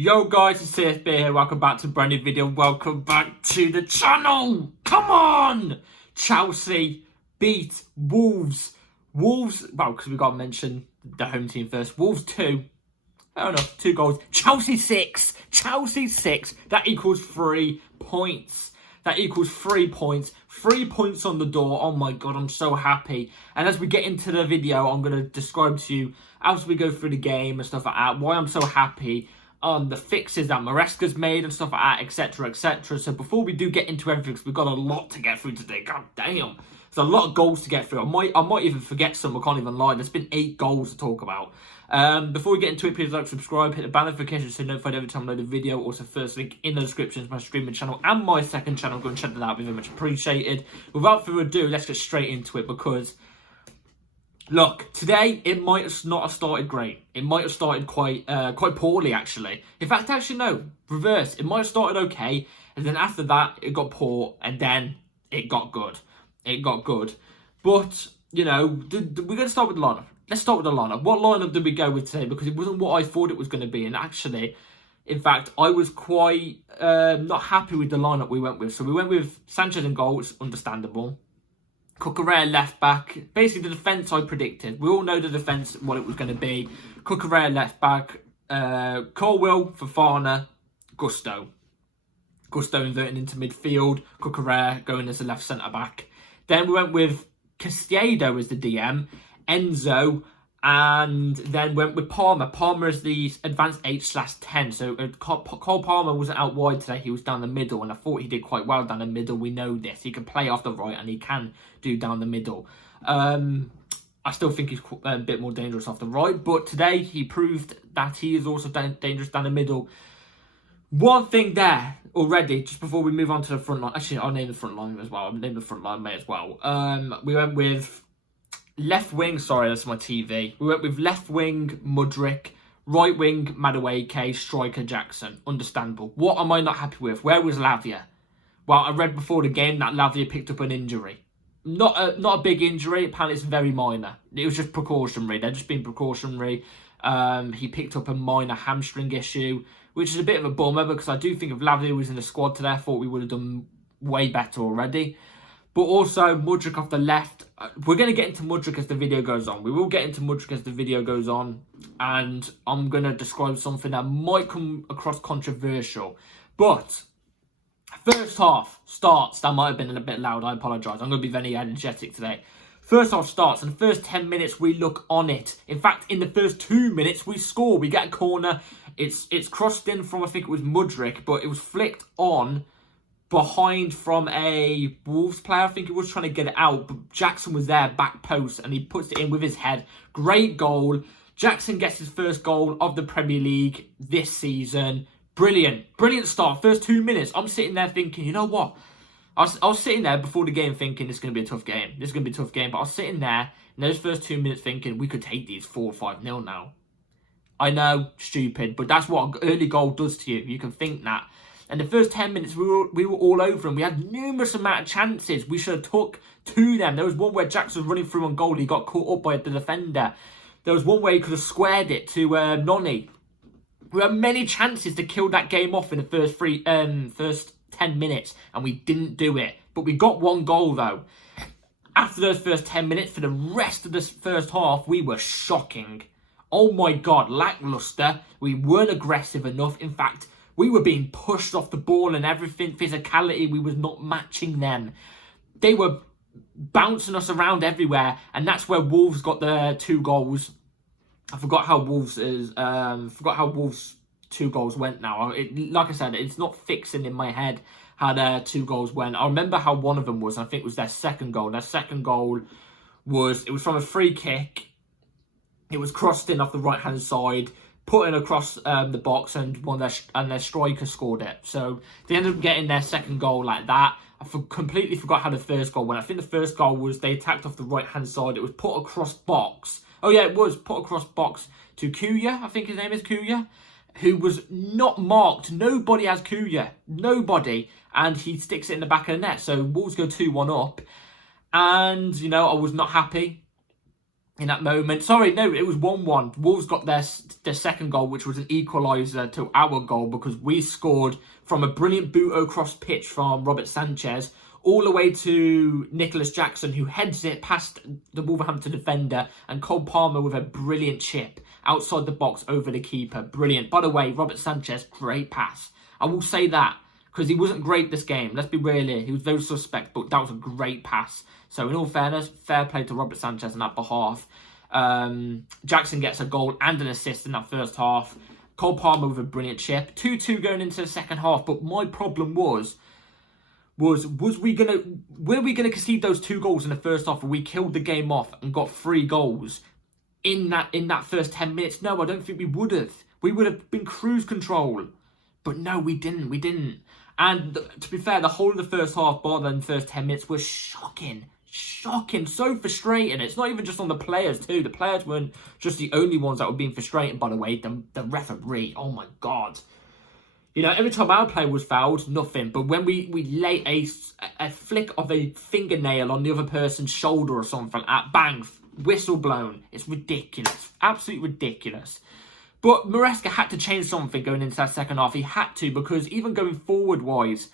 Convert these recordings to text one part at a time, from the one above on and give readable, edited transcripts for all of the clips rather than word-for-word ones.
Yo guys, it's CSB here. Welcome back to a brand new video. Welcome back to the channel. Come on! Chelsea beat Wolves. Well, because we got to mention the home team first. Wolves 2. Fair enough, 2 goals. Chelsea 6. Chelsea 6. That equals 3 points. That equals 3 points. 3 points on the door. Oh my god, I'm so happy. And as we get into the video, I'm going to describe to you, as we go through the game and stuff like that, why I'm so happy. The fixes that Maresca's made and stuff like that, etc, etc. So before we do get into everything, because we've got a lot to get through today. God damn, there's a lot of goals to get through. I might even forget some. I can't even lie. There's been 8 goals to talk about. Before we get into it, please like, subscribe, hit the bell notification so you're notified every time I load a video. Also, first link in the description is my streaming channel and my second channel. Go and check that out. It'd be very much appreciated. Without further ado, let's get straight into it because. Look, today it might not have started great. It might have started quite poorly, actually. In fact, actually no, reverse. It might have started okay, and then after that it got poor, and then it got good. It got good, but you know, we're going to start with the lineup. Let's start with the lineup. What lineup did we go with today? Because it wasn't what I thought it was going to be, and actually, in fact, I was quite not happy with the lineup we went with. So we went with Sanchez in goal, which is understandable. Cucurella left back. Basically, the defence I predicted. We all know the defence, what it was going to be. Cucurella left back. Colwill, Fofana, Gusto. Gusto inverting into midfield. Cucurella going as a left centre-back. Then we went with Castillejo as the DM. Enzo. And then went with Palmer. Palmer is the advanced 8/10. So Cole Palmer wasn't out wide today. He was down the middle. And I thought he did quite well down the middle. We know this. He can play off the right and he can do down the middle. I still think he's a bit more dangerous off the right. But today he proved that he is also dangerous down the middle. One thing there already, just before we move on to the front line. Actually, I'll name the front line as well. I'll name the front line mate as well. We went with left wing, sorry, that's my TV. We went with left wing, Mudryk, right wing, Madueke, striker, Jackson. Understandable. What am I not happy with? Where was Lavia? Well, I read before the game that Lavia picked up an injury. Not a big injury, apparently it's very minor. It was just precautionary. They're just being precautionary. He picked up a minor hamstring issue, which is a bit of a bummer because I do think if Lavia was in the squad today, I thought we would have done way better already. But also, Mudryk off the left. We're going to get into Mudryk as the video goes on. We will get into Mudryk as the video goes on. And I'm going to describe something that might come across controversial. But first half starts. That might have been a bit loud. I apologise. I'm going to be very energetic today. First half starts. And the first 10 minutes, we look on it. In fact, in the first 2 minutes, we score. We get a corner. It's crossed in from, I think it was Mudryk. But it was flicked on behind from a Wolves player. I think he was trying to get it out, but Jackson was there, back post, and he puts it in with his head. Great goal. Jackson gets his first goal of the Premier League this season. Brilliant. Brilliant start. First 2 minutes, I'm sitting there thinking, you know what? I was sitting there before the game thinking this is going to be a tough game. This is going to be a tough game, but I was sitting there in those first 2 minutes thinking we could take these 4-5-0 now. I know, stupid, but that's what an early goal does to you. You can think that. And the first 10 minutes, we were all over them. We had numerous amount of chances. We should have took to them. There was one where Jackson was running through on goal. He got caught up by the defender. There was one where he could have squared it to Noni. We had many chances to kill that game off in the first 10 minutes. And we didn't do it. But we got 1 goal, though. After those first 10 minutes, for the rest of this first half, we were shocking. Oh my God, lackluster. We weren't aggressive enough. In fact, we were being pushed off the ball and everything. Physicality, we was not matching them. They were bouncing us around everywhere. And that's where Wolves got their 2 goals. I forgot how Wolves' 2 goals went now. Like I said, it's not fixing in my head how their 2 goals went. I remember how one of them was. I think it was their second goal. Their second goal was from a free kick. It was crossed in off the right-hand side, put in across the box, and their striker scored it. So they ended up getting their second goal like that. I completely forgot how the first goal went. I think the first goal was they attacked off the right-hand side. It was put across box. Oh yeah, it was put across box to Kuya. I think his name is Kuya, who was not marked. Nobody has Kuya. Nobody. And he sticks it in the back of the net. So Wolves go 2-1 up. And, you know, I was not happy. in that moment. Sorry, no, it was 1-1. Wolves got their second goal, which was an equaliser to our goal because we scored from a brilliant boot across pitch from Robert Sanchez all the way to Nicholas Jackson, who heads it past the Wolverhampton defender, and Cole Palmer with a brilliant chip outside the box over the keeper. Brilliant. By the way, Robert Sanchez, great pass. I will say that because he wasn't great this game. Let's be real here. He was very suspect, but that was a great pass. So in all fairness, fair play to Robert Sanchez on that behalf. Jackson gets a goal and an assist in that first half. Cole Palmer with a brilliant chip. 2-2 going into the second half. But my problem were we gonna concede those 2 goals in the first half and we killed the game off and got 3 goals in that first 10 minutes? No, I don't think we would have. We would have been cruise control. But no, we didn't. And to be fair, the whole of the first half, bar than the first 10 minutes, was shocking, so frustrating. It's not even just on the players too. The players weren't just the only ones that were being frustrated, by the way. The referee, oh my God. You know, every time our player was fouled, nothing. But when we lay a flick of a fingernail on the other person's shoulder or something, bang, whistle blown. It's ridiculous, absolutely ridiculous. But Madueke had to change something going into that second half. He had to, because even going forward-wise,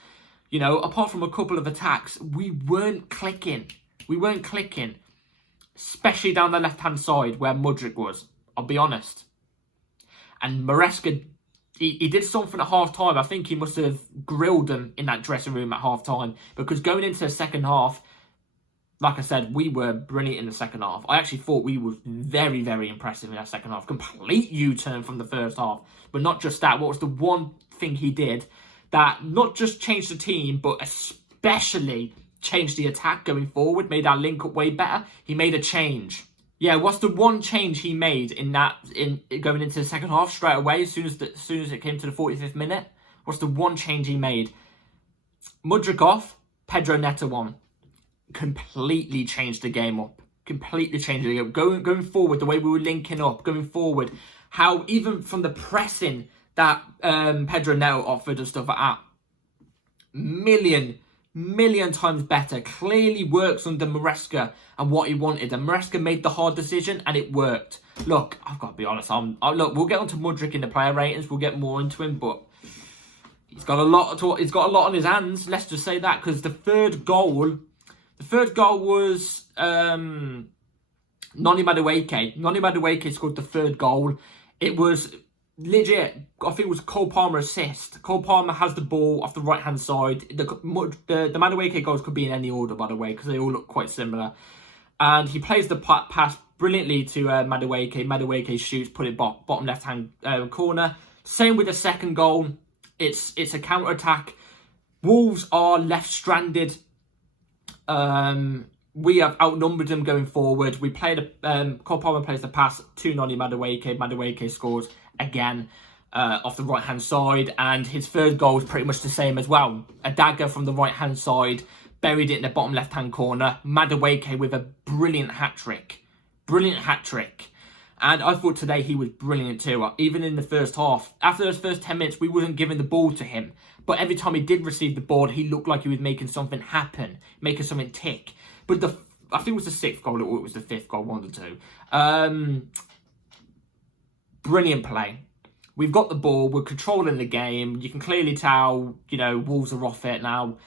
you know, apart from a couple of attacks, we weren't clicking. Especially down the left-hand side where Mudryk was. I'll be honest. And Madueke, he did something at half-time. I think he must have grilled them in that dressing room at half-time. Because going into the second half, like I said, we were brilliant in the second half. I actually thought we were very, very impressive in that second half. Complete U-turn from the first half. But not just that. What was the one thing he did that not just changed the team, but especially changed the attack going forward, made our link-up way better? He made a change. Yeah, what's the one change he made in going into the second half straight away as soon as it came to the 45th minute? What's the one change he made? Mudryk off, Pedro Neto on. Completely changed the game up. Completely changed the game. Going forward, the way we were linking up, going forward, how even from the pressing that Pedro Neto offered and stuff like that, million times better. Clearly works under Madueke and what he wanted. And Madueke made the hard decision and it worked. Look, I've got to be honest. Look, we'll get onto Mudryk in the player ratings. We'll get more into him, but he's got a lot on his hands. Let's just say that, because the third goal was Noni Madueke. Noni Madueke scored the third goal. It was legit. I think it was Cole Palmer assist. Cole Palmer has the ball off the right hand side. The Madueke goals could be in any order, by the way, because they all look quite similar. And he plays the pass brilliantly to Madueke. Madueke shoots, put it bottom left hand corner. Same with the second goal. It's a counter attack. Wolves are left stranded. We have outnumbered them going forward. We played Cole Palmer plays the pass to Noni Madueke. Madueke scores again off the right hand side, and his third goal is pretty much the same as well. A dagger from the right hand side, buried it in the bottom left hand corner. Madueke with a brilliant hat trick. And I thought today he was brilliant too. Even in the first half, after those first 10 minutes, we wasn't giving the ball to him. But every time he did receive the ball, he looked like he was making something happen, making something tick. But I think it was the 6th goal, or it was the 5th goal, 1 or 2. Brilliant play. We've got the ball. We're controlling the game. You can clearly tell, you know, Wolves are off it now.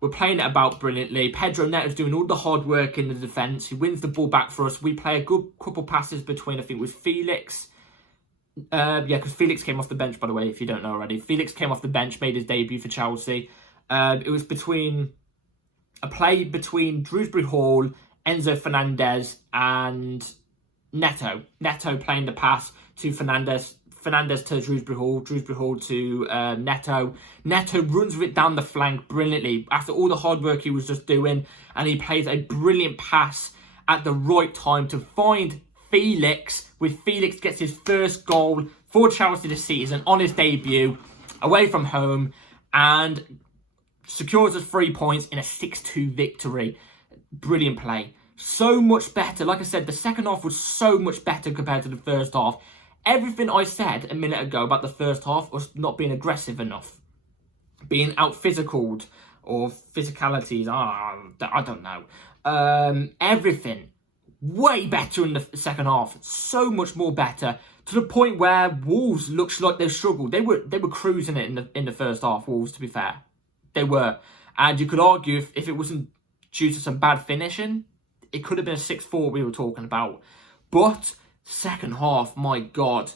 We're playing it about brilliantly. Pedro Neto's doing all the hard work in the defence. He wins the ball back for us. We play a good couple passes between, I think it was Felix. Because Felix came off the bench, by the way, if you don't know already. Felix came off the bench, made his debut for Chelsea. It was a play between Drewsbury Hall, Enzo Fernandez, and Neto. Neto playing the pass to Fernandez. Fernandez to Drewsbury Hall to Neto. Neto runs with it down the flank brilliantly after all the hard work he was just doing, and he plays a brilliant pass at the right time to find Felix, with Felix gets his first goal for Chelsea this season on his debut away from home and secures us 3 points in a 6-2 victory. Brilliant play. So much better. Like I said, the second half was so much better compared to the first half. Everything I said a minute ago about the first half was not being aggressive enough, being out-physicaled or physicalities, I don't know. Everything way better in the second half. So much more better, to the point where Wolves looks like they struggled. They were cruising it in the first half, Wolves, to be fair. They were. And you could argue if it wasn't due to some bad finishing, it could have been a 6-4 we were talking about. But second half, my God,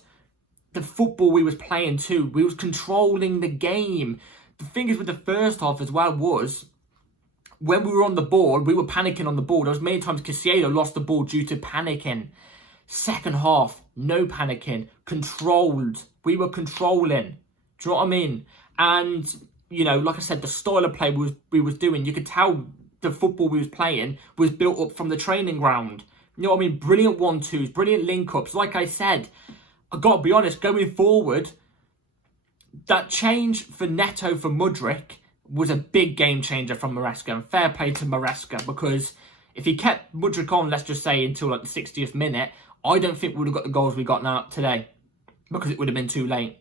the football we was playing too, we was controlling the game. The thing is with the first half as well was, when we were on the ball, we were panicking on the ball. There was many times Caicedo lost the ball due to panicking. Second half, no panicking, controlled. We were controlling. Do you know what I mean? And, you know, like I said, the style of play we was doing, you could tell the football we was playing was built up from the training ground. You know what I mean? Brilliant 1-2s, brilliant link-ups. Like I said, I got to be honest, going forward, that change for Neto for Mudryk was a big game changer from Maresca. And fair play to Maresca, because if he kept Mudryk on, let's just say, until like the 60th minute, I don't think we would have got the goals we got now today, because it would have been too late.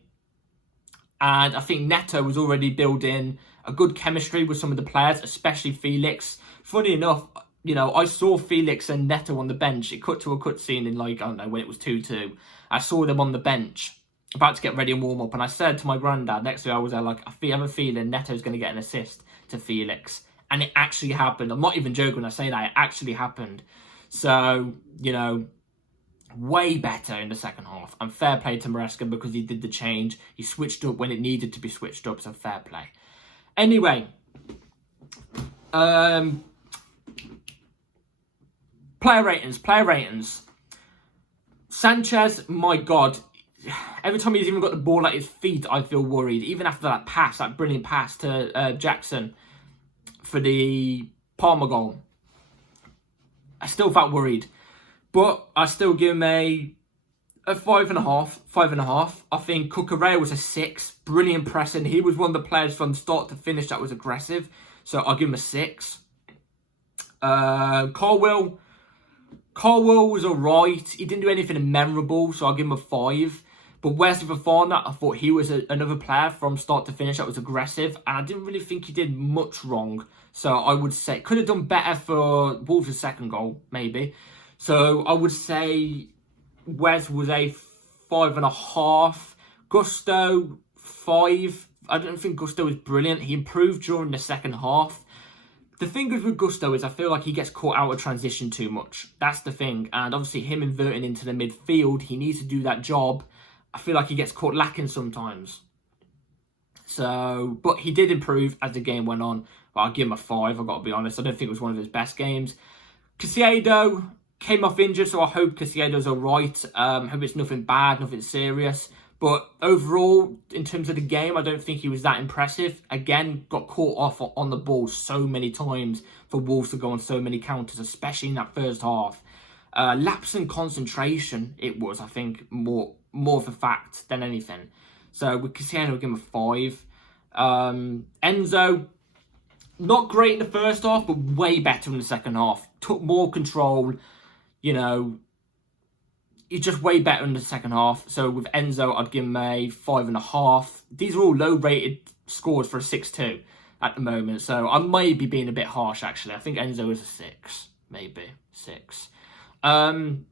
And I think Neto was already building a good chemistry with some of the players, especially Felix. Funny enough, you know, I saw Felix and Neto on the bench. It cut to a cutscene in, like, I don't know, when it was 2-2. I saw them on the bench, about to get ready and warm up. And I said to my granddad, next to me, I was there, like, I have a feeling Neto's going to get an assist to Felix. And it actually happened. I'm not even joking when I say that. It actually happened. So, you know, way better in the second half. And fair play to Maresca, because he did the change. He switched up when it needed to be switched up. So fair play. Anyway, player ratings. Sanchez, my God, every time he's even got the ball at his feet, I feel worried. Even after that pass, that brilliant pass to Jackson for the Palmer goal, I still felt worried. But I still give him a 5.5. I think Cucurella was a 6. Brilliant pressing. He was one of the players from start to finish that was aggressive. So I'll give him a 6. Carwell was alright. He didn't do anything memorable, so I'll give him a 5. But Wesley Fofana, I thought he was another player from start to finish that was aggressive. And I didn't really think he did much wrong. So I would say, could have done better for Wolves' second goal, maybe. So I would say Wes was a 5.5. Gusto, 5. I don't think Gusto was brilliant. He improved during the second half. The thing with Gusto is I feel like he gets caught out of transition too much. That's the thing. And obviously him inverting into the midfield, he needs to do that job. I feel like he gets caught lacking sometimes. So, but he did improve as the game went on. But I'll give him a 5, I've got to be honest. I don't think it was one of his best games. Caicedo came off injured, so I hope Caicedo's alright. Hope it's nothing bad, nothing serious. But overall, in terms of the game, I don't think he was that impressive. Again, got caught off on the ball so many times for Wolves to go on so many counters, especially in that first half. Lapse in concentration, it was, I think, more of a fact than anything. So with Caicedo, I'll give him a 5. Enzo, not great in the first half, but way better in the second half. Took more control. You know, he's just way better in the second half. So with Enzo, I'd give him a 5.5. These are all low-rated scores for a 6-2 at the moment. So I may be being a bit harsh, actually. I think Enzo is a 6, maybe 6. Palmer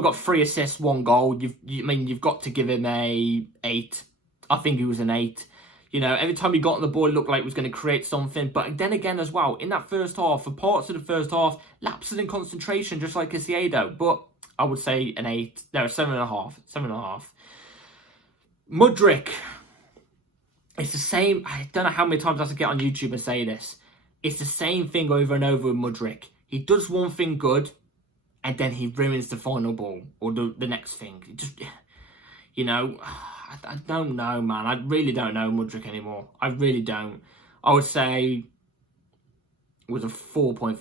got 3 assists, 1 goal. You've got to give him a 8. I think he was an 8. You know, every time he got on the ball, it looked like he was going to create something. But then again as well, in that first half, for parts of the first half, lapses in concentration, just like Caicedo. But I would say an 8. No, 7.5. 7.5. Mudryk. It's the same. I don't know how many times I have to get on YouTube and say this. It's the same thing over and over with Mudryk. He does one thing good, and then he ruins the final ball or the next thing. It just, you know, I don't know, man. I really don't know Mudryk anymore. I really don't. I would say it was a 4.5.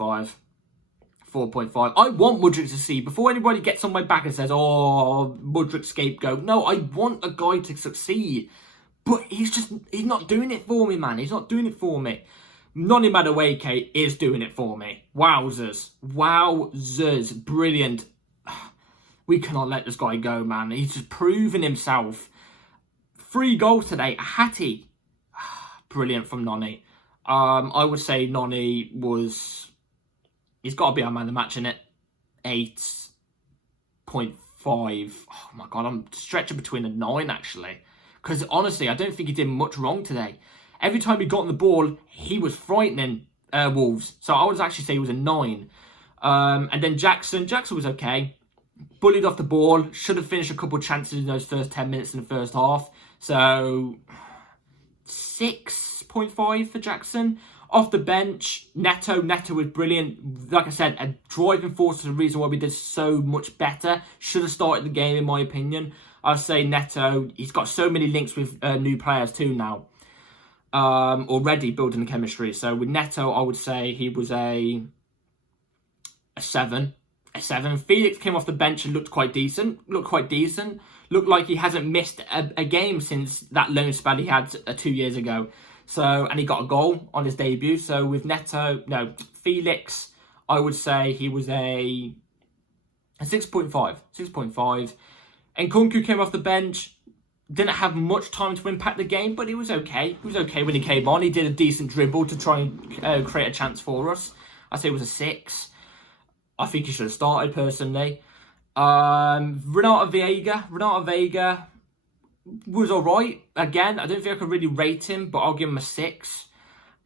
4.5. I want Mudryk to see, before anybody gets on my back and says, oh, Mudryk scapegoat. No, I want a guy to succeed. But he's not doing it for me, man. He's not doing it for me. Noni Madueke is doing it for me. Wowzers. Wowzers. Brilliant. We cannot let this guy go, man. He's just proven himself. 3 goals today. Hattie. Brilliant from Noni. I would say Noni was He's got to be our man of the match, in it. 8.5. Oh my God, I'm stretching between a 9 actually. Because honestly, I don't think he did much wrong today. Every time he got on the ball, he was frightening Wolves. So I would actually say he was a 9. And then Jackson was okay. Bullied off the ball. Should have finished a couple of chances in those first 10 minutes in the first half. So 6.5 for Jackson. Off the bench, Neto was brilliant. Like I said, a driving force is the reason why we did so much better. Should have started the game, in my opinion. I'd say Neto, he's got so many links with new players too now. Already building the chemistry. So with Neto, I would say he was a 7. A 7. Felix came off the bench and looked quite decent. Looked like he hasn't missed a game since that loan spell he had 2 years ago. So, and he got a goal on his debut. So with Felix, I would say he was a 6.5. 6.5. And Nkunku came off the bench. Didn't have much time to impact the game, but he was okay. He was okay when he came on. He did a decent dribble to try and create a chance for us. I'd say it was a 6. I think he should have started, personally. Renato Veiga was alright. Again, I don't think I could really rate him, but I'll give him a 6.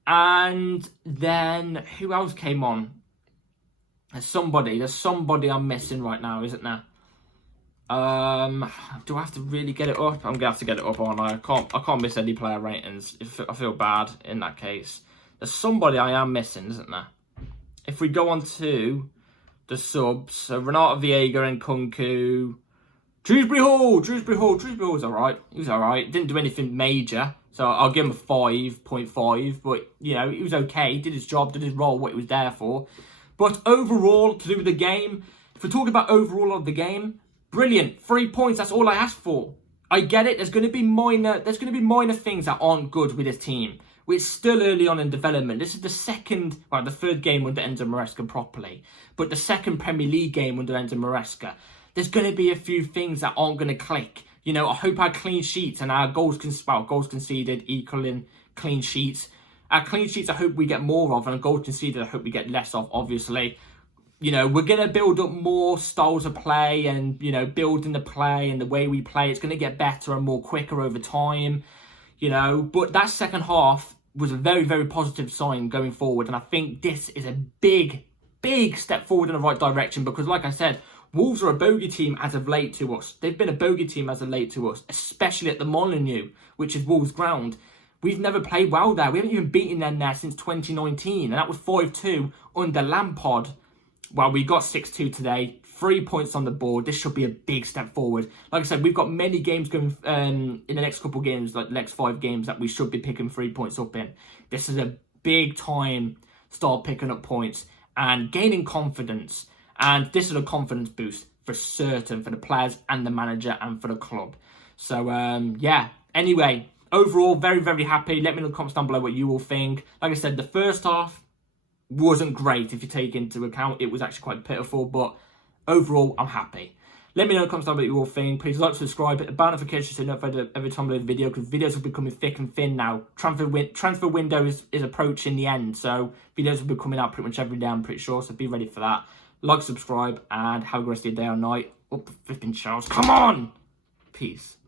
And then, who else came on? There's somebody I'm missing right now, isn't there? Do I have to really get it up? I'm gonna have to get it up, aren't I? I can't miss any player ratings. I feel bad in that case. There's somebody I am missing, isn't there? If we go on to the subs, so Renato Veiga and Nkunku. Dewsbury Hall was alright. He was alright. Didn't do anything major. So I'll give him a 5.5. But, you know, he was okay. He did his job, did his role, what he was there for. But overall, to do with the game, if we're talking about overall of the game, brilliant. 3 points, that's all I asked for. I get it. There's going to be minor things that aren't good with this team. We're still early on in development. This is the third game under Enzo Maresca properly. But the second Premier League game under Enzo Maresca. There's going to be a few things that aren't going to click. You know, I hope our clean sheets and our goals conceded equaling clean sheets. Our clean sheets, I hope we get more of. And goals conceded, I hope we get less of, obviously. You know, we're going to build up more styles of play and, you know, building the play and the way we play. It's going to get better and more quicker over time. You know, but that second half was a very, very positive sign going forward. And I think this is a big step forward in the right direction because, like I said, Wolves are a bogey team as of late to us. They've been a bogey team as of late to us, especially at the Molineux, which is Wolves' ground. We've never played well there. We haven't even beaten them there since 2019, and that was 5-2 under Lampard. Well, we got 6-2 today. 3 points on the board. This should be a big step forward. Like I said, we've got many games going in the next couple of games, like the next 5 games, that we should be picking 3 points up in. This is a big time start picking up points and gaining confidence. And this is a confidence boost for certain for the players and the manager and for the club. So, yeah. Anyway, overall, very, very happy. Let me know in the comments down below what you all think. Like I said, the first half wasn't great if you take into account. It was actually quite pitiful, but overall, I'm happy. Let me know in the comments down below what you all think. Please like, subscribe, hit the bell notification so you're notified every time I load a video, because videos will be coming thick and thin now. Transfer window is approaching the end, so videos will be coming out pretty much every day, I'm pretty sure, so be ready for that. Like, subscribe, and have a great rest of your day or night. Up the flipping shelves. Come on! Peace.